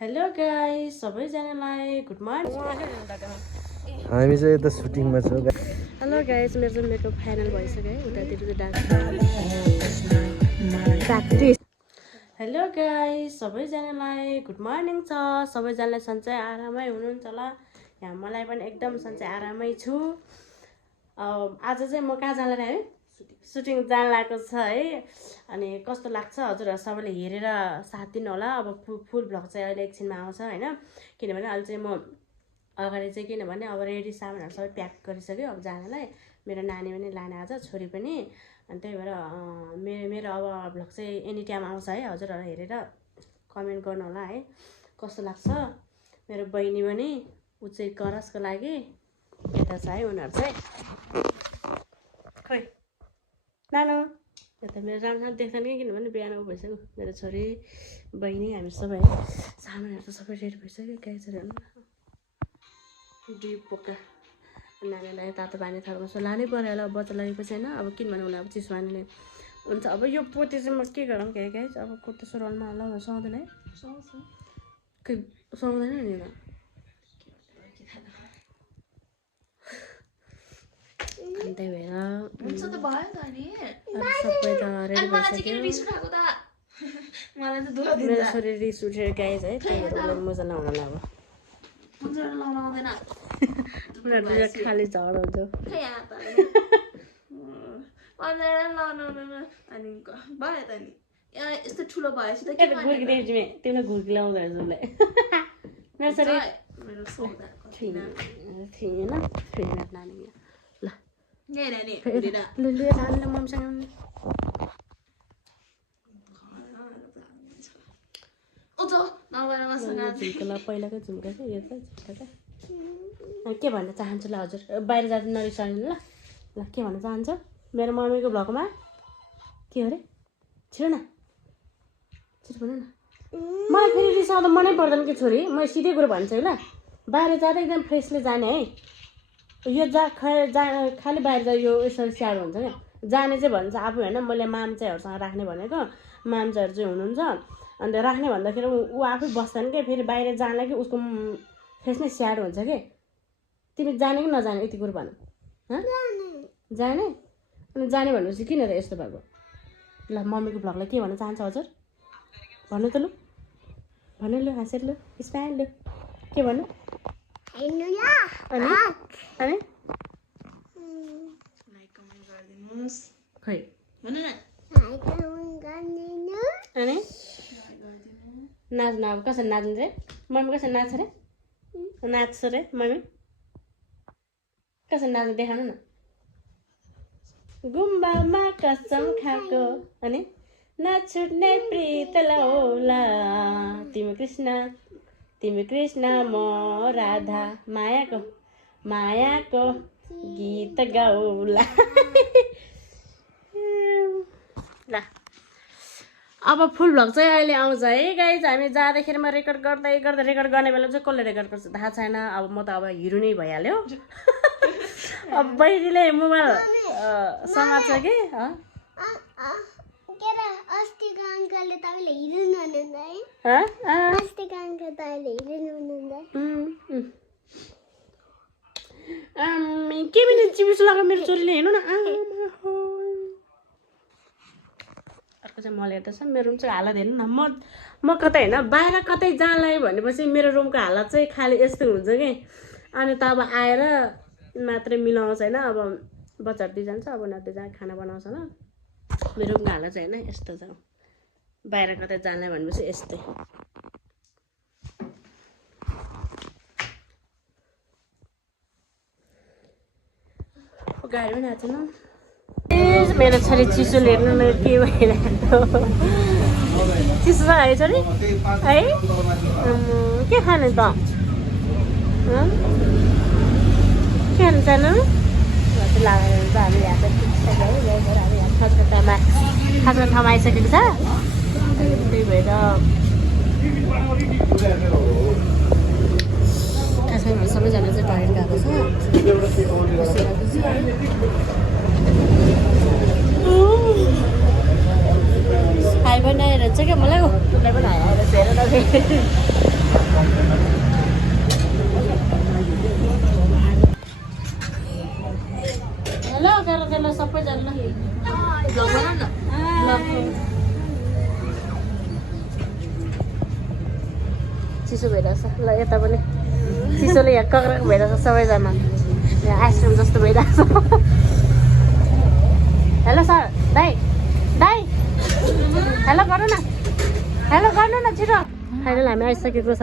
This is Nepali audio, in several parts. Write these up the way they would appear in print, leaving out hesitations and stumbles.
हेलो गाइस सबैजनालाई गुड मर्निङ हामी चाहिँ यता सुटिङमा छौँ। हेलो गाइस मेरो चाहिँ मेकअप फाइनल भइसक्यो है उतातिर चाहिँ डान्स हेलो गाइस सबैजनालाई गुड मर्निङ छ सबैजनाले सन्चै आरामै हुनुहुन्छ होला यहाँ मलाई पनि एकदम सन्चै आरामै छु आज चाहिँ म कहाँ जान है सुटिङ जान लागेको छ है अनि कस्तो लाग्छ हजुरहरू सबैले हेरेर साथ दिनु होला अब फुल भ्लग चाहिँ अहिले एकछिनमा आउँछ हैन किनभने अहिले चाहिँ म अगाडि चाहिँ किनभने अब रेडी सामानहरू सबै प्याक गरिसक्यो अब जानलाई मेरो नानी पनि लाने आज छोरी पनि अनि त्यही भएर मेरो अब भ्लग चाहिँ एनी टाइम आउँछ है हजुरहरू हेरेर कमेन्ट गर्नु होला है कस्तो लाग्छ मेरो बहिनी पनि उ चाहिँ करसको लागि यता छ है उनीहरू चाहिँ खोइ नानु यता मेरो राम्रो देख्दैन कि किनभने बिहान उ भइसक्यो मेरो छोरी बहिनी हामी सबै है सामानहरू त सबै रेडी भइसक्यो गाइजहरू डिप बोका नानीलाई तातो पानी थर्मोस लानै पऱ्यो होला बच्चा लगेपछि होइन अब किनभने उसलाई अब चिसो पानीले हुन्छ अब यो पोते चाहिँ म के गरौँ क्या गाइज अब कुर्ता सुरुवालमा लगाउन सुहाउँदैन है खै सुहाउँदैन नि अनि त्यही भएर सबै त रेडी भइसक्यो मेरो छोरी रिस उठेर गाइज है त्यही भएर उसलाई मजा नहुन अब उनीहरू खाली झगडा हुन्छ यस्तो ठुलो भएपछि त घुर्की तिमीले घुर्की लाउँदो रहेछ उसलाई मेरो छोरी थिएन 3 मिनट नानी ल नानीले मम्मीसँग झुम्कोला पहिलाकै झुम्का चाहिँ यो चाहिँ झुम्का चाहिँ के भन्न चाहन्छु ल हजुर बाहिर जाँदा नरिसाउनु ल ल के भन्न चाहन्छ मेरो मम्मीको भ्लगमा के अरे छिटो न छिटो भन न मलाई फेरि रिसाउँदा मनै पर्दैन कि छोरी म सिधै कुरो भन्छु है ल बाहिर जाँदा एकदम फ्रेसले जाने है यो खालि बाहिर जा यो यसरी स्याहार हुन्छ क्या जाने चाहिँ भन्छ आफू होइन मैले माम्चाहरूसँग राख्ने भनेको माम्चाहरू चाहिँ हुनुहुन्छ अन्त राख्ने भन्दाखेरि ऊ आफै बस्दैन क्या फेरि बाहिर जानलाई कि उसको फेस नै स्याहार हुन्छ कि तिमी जाने कि नजाने यति कुरो भन जाने अनि जाने भनेपछि किन र यस्तो भएको ल मम्मीको भ्लगलाई के भन्न चाहन्छ हजुर भन्नु त लु भन्नु लु हाँसेर लु स्माइल लु के भन्नु अनि खै भन्नु न अनि नाच्नु अब कसरी नाच्नु रे मम्मी कसरी नाच्छ रे नाच्छ रे मम्मी कसरी नाच्नु देखाउनु न गुम्बामा कसम खाएको अनि नछुट्ने प्रीत लौला तिमी कृष्ण म राधा मायाको गीत गाउला ल अब फुल भ्लग चाहिँ अहिले आउँछ है गाइज हामी जाँदाखेरि म रेकर्ड गर्दै रेकर्ड गर्ने बेला चाहिँ कसले रेकर्ड गर्छ थाहा छैन अब म त अब हिरो नै भइहाल्यो अब बहिनीले मोबाइल समात्छ कि के पनि चिबिस लगायो मेरो छोरीले हेर्नु न अर्को चाहिँ मलाई हेर्दैछ मेरो रुम चाहिँ हालत हेर्नु न म कतै होइन बाहिर कतै जानलाई भनेपछि मेरो रुमको हालत चाहिँ खालि यस्तो हुन्छ कि अनि त अब आएर मात्रै मिलाउँछ होइन अब बच्चाहरू दुईजना छ अब उनीहरू दुईजना खाना बनाउँछ ल मेरो रुमको हालत चाहिँ होइन यस्तो छ बाहिर कतै जानलाई भनेपछि यस्तै गाडी पनि आएको छैन मेरो छोरी चिसो हेर्नु न के भइरहेको चिसो छ है छोरी है के खाने त के खानु सानो लगाएर हामी यहाँ चाहिँ खासको ठाउँमा आइसकेको छ त्यही भएर खासमा सबैजना चाहिँ टोइलेट गएको छ हाई पनि आइरहेको छ क्या मलाई उसलाई पनि हाई आएर हेर हेलो गरेर सबैजना चिसो भइरहेछ ल यता पनि चिसोले यहाँ कक्राक भइरहेछ सबैजना यहाँ आइसक्रिम जस्तो भइरहेछ हेलो सर दाइ दाइ हेलो गर्नु न हेलो गर्नु न छिटो फाइनल हामी आइसकेको छ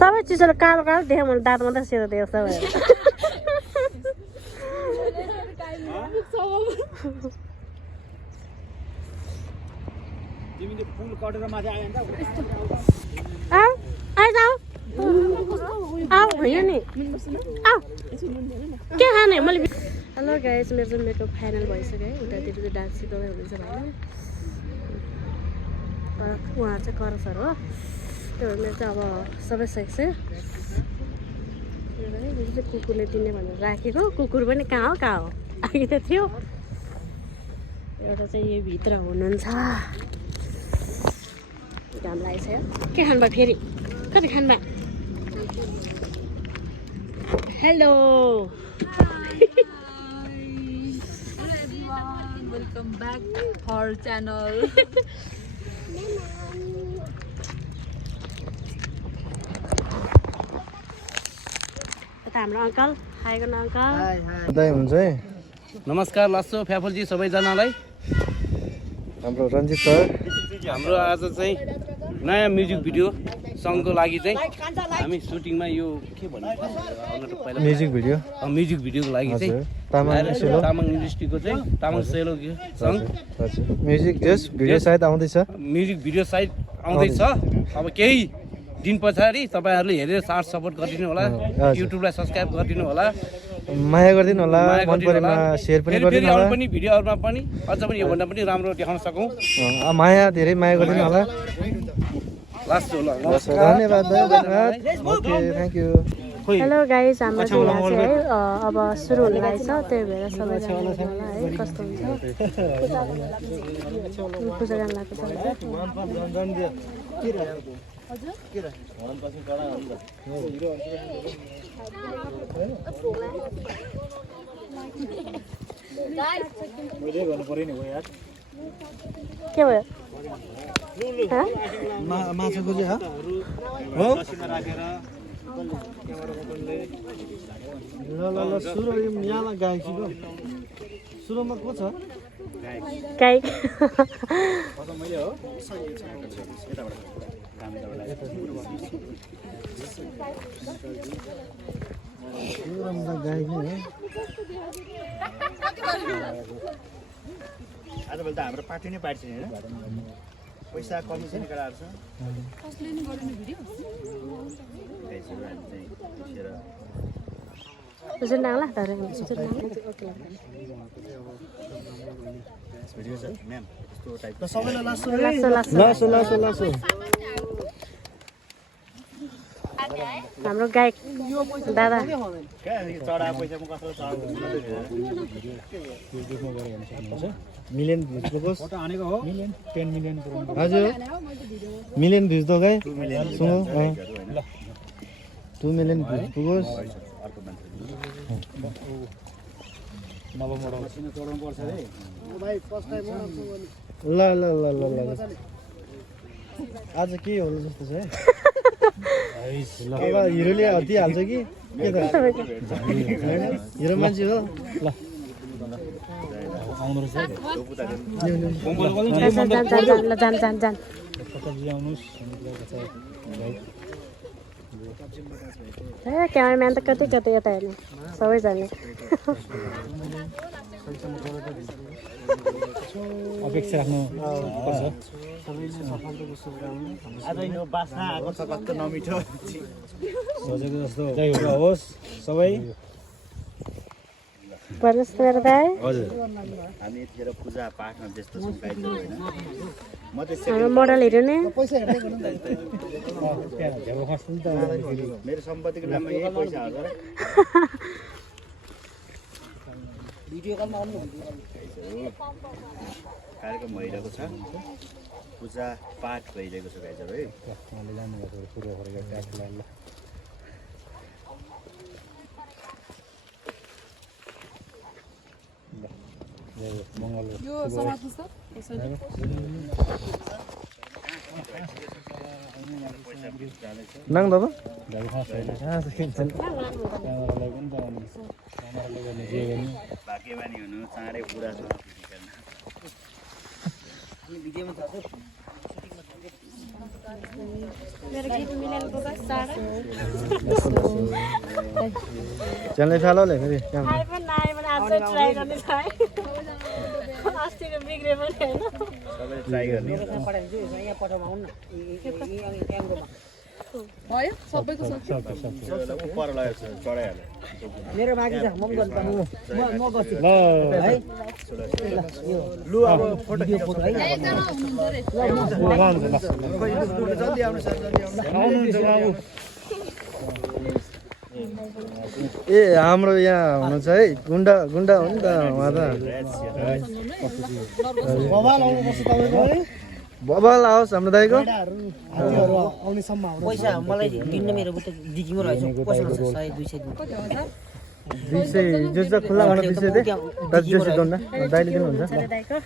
सबै चिसोले कालो कालो देखेँ मैले दाँत मात्रै सेतो देखेँ सबै आऊ आइजाऊ आऊ होइन नि आऊ के खाने मैले हेलो गाइस मेरो चाहिँ मेकअप फाइनल भइसक्यो है उतातिर चाहिँ डान्स सिकाउँदै हुनुहुन्छ भाइ उहाँ चाहिँ करसर हो त्यो मेरो चाहिँ अब सबै सक्छ कुकुरले दिने भनेर राखेको कुकुर पनि कहाँ हो अघि त थियो एउटा चाहिँ यो भित्र हुनुहुन्छ घाम लागिसक्यो के खानुभयो फेरि कति खानुभयो hello welcome back for channel यता हाम्रो अङ्कल हाई गर्नु अङ्कल हुन्छ है नमस्कार लासो फ्याफलजी सबैजनालाई हाम्रो रञ्जित सर हाम्रो आज चाहिँ नयाँ म्युजिक भिडियो सङ्गको लागि चाहिँ हामी सुटिङमा यो के भन्नु म्युजिक भिडियो म्युजिक भिडियोको लागि चाहिँ तामाङ इन्डस्ट्रीको चाहिँ तामाङ सेलो सङ्ग हजुर म्युजिक जस्ट भिडियो सायद आउँदैछ म्युजिक भिडियो साइड आउँदैछ अब केही दिन पछाडि तपाईँहरूले हेरेर साथ सपोर्ट गरिदिनु होला युट्युबलाई सब्सक्राइब गरिदिनु होला माया गरिदिनु होला मन परेमा सेयर पनि गरिदिनु होला पनि भिडियोहरुमा पनि अझ पनि योभन्दा पनि राम्रो देखाउन सकौँ माया धेरै माया गरिदिनु होला लास्ट हो ल धन्यवाद धन्यवाद okay thank you hello guys हाम्रो चाहिँ यहाँ चाहिँ है अब सुरु हुन लागेको छ त्यही भएर सबैजना होला है कस्तो हुन्छ पूजा गर्न लागेको के भयो माछाको चाहिँ ल सुरु यहाँलाई गायकी पो सुरुमा को छ गाई आजभोलि त हाम्रो पार्टी नै पार्टी छैन पैसा कमिसन गराएर छ Usun nang lah, taruh usun nang. Ma'am यस्तो टाइपको सबैलाई लासो Lasso. हाम्रो गायक दादा क्या चढा पैसामा कसो million views focus million 10 million हजुर मिलियन भ्युज दो गए सुनो 2 मिलियन भ्युज फोकस ल आज के होला जस्तो छ है अब हिरोले हतिहाल्छ कि के त हिरो मान्छे हो ल आउनु रहेछ जान क्यामेराम्यान त कतै कतै यता हेर्ने सबैजना अपेक्षा राख्नु पर्छ आज यो बास्ना आएको छ कस्तो नमिठो सोचेको जस्तो होस् सबै पर्नुहोस् मेरो दाइ हजुर हामी यतिखेर पूजा पाठमा व्यस्त छौँ गाइड होइन म त हाम्रो मोडल हेर्नु नि मेरो सम्पत्तिको नाममा यही पैसा हाल्छ कार्यक्रम भइरहेको छ पूजा पाठ भइरहेको छ भाइजहरू है उहाँले जानुभएको पूर्व फर्केर ट्याक्स ल मङ्गल यो समात्नु छ कसैले नाङ बाबा क्यामेरालाई पनि त अनि क्यामेराले गर्ने जे गर्ने भाग्यमानी हुनु चाँडै बुढा छ मेरो गीत मिलेनको बस सारा च्यानल फालोले फेरि आए पनि नआए पनि आज ट्राई गर्ने छ है अस्तिको बिग्रे पनि होइन सबैले ट्राई गर्ने भयो सबैको छ उपर लगाएको छ चढाइहाल्यो मेरो बाँकी छ म पनि गर्छु म गर्छु ल है लु अब फोटो एकजना हुनुहुँदो रहेछ जल्दी आउनु सर जल्दी आउनु ए हाम्रो यहाँ हुनु छ है गुन्डा गुन्डा हो नि त उहाँ त बबाल आओस् हाम्रो दाइको पैसा मलाई दिन्न मेरो बुट दिकिमो रहेछ पैसा 100 200 जो चाहिँ खुल्ला गर्न 200 दे दस जोसी दोन्ना दाइले दिनुहुन्छ दाइको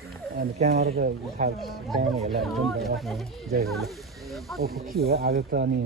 अनि क्यामेराको क्यामेरा हेर्ला हुन्छ नि त आफ्नो जय होले ओ के हो आज त अनि